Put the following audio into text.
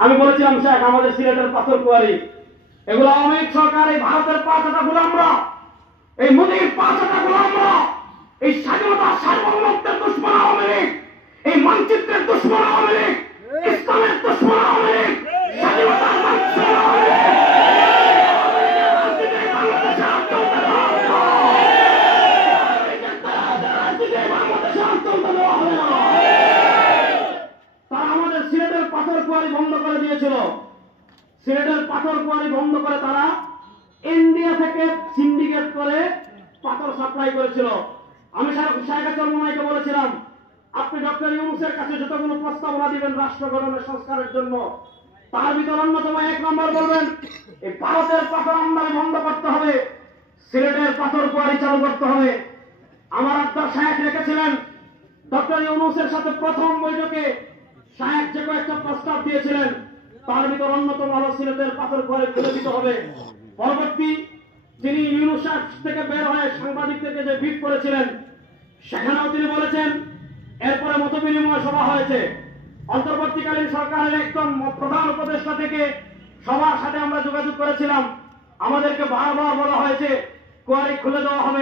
আমি বলেছিলাম শেখ আমাদের সিলেটের পাথর কুয়ারি এগুলো অনেক সরকার এই ভারতের 5টা গোলামরা, এই মোদীর 5টা গোলামরা, এই স্বাধীনতা সার্বভৌমত্বের দুশ্মন আওয়ামী লীগ, এই মানচিত্রের দুশ্মন আওয়ামী লীগ, ইসলামের দুশ্মন আওয়ামী লীগ, স্বাধীনতার দুশ্মন আওয়ামী লীগ, তারা আমাদের সিলেটের পাথর কুয়ারি বন্ধ করে দিয়েছিল। সিলেটের পাথর কুয়ারি বন্ধ করে তারা ইন্ডিয়া থেকে সিন্ডিকেট করে পাথর সাপ্লাই করেছিল। আমি শাহেখ চরমনাইকে বলেছিলাম, আপনি ডক্টর ইউনূসের কাছে যতগুলো প্রস্তাবনা দিবেন রাষ্ট্র গঠনের সংস্কারের জন্য, তার ভিতর অন্যতম 1 নম্বর বলবেন এই ভারতের পাথর আমদানি বন্ধ করতে হবে, সিলেটের পাথর কুয়ারি চালু করতে হবে। আমার আব্বা শাহেখ রেখেছিলেন ডক্টর ইউনূসের সাথে প্রথম বৈঠকে শাহেখ যে কয়েকটা প্রস্তাব দিয়েছিলেন তার ভিতর অন্যতম হলো সিলেটের পাথর কুয়ারি খুলে দিতে হবে। পরবর্তী তিনি ইউনূস থেকে বের হয়ে সাংবাদিকদেরকে যে ব্রিফ করেছিলেন সেখানেও তিনি বলেছেন, এরপরে মত বিনিময় সভা হয়েছে, অন্তর্বর্তীকালীন সরকারের একদম প্রধান উপদেষ্টা থেকে সবার সাথে আমরা যোগাযোগ করেছিলাম, আমাদেরকে বারবার বলা হয়েছে কুয়ারি খুলে দেওয়া হবে।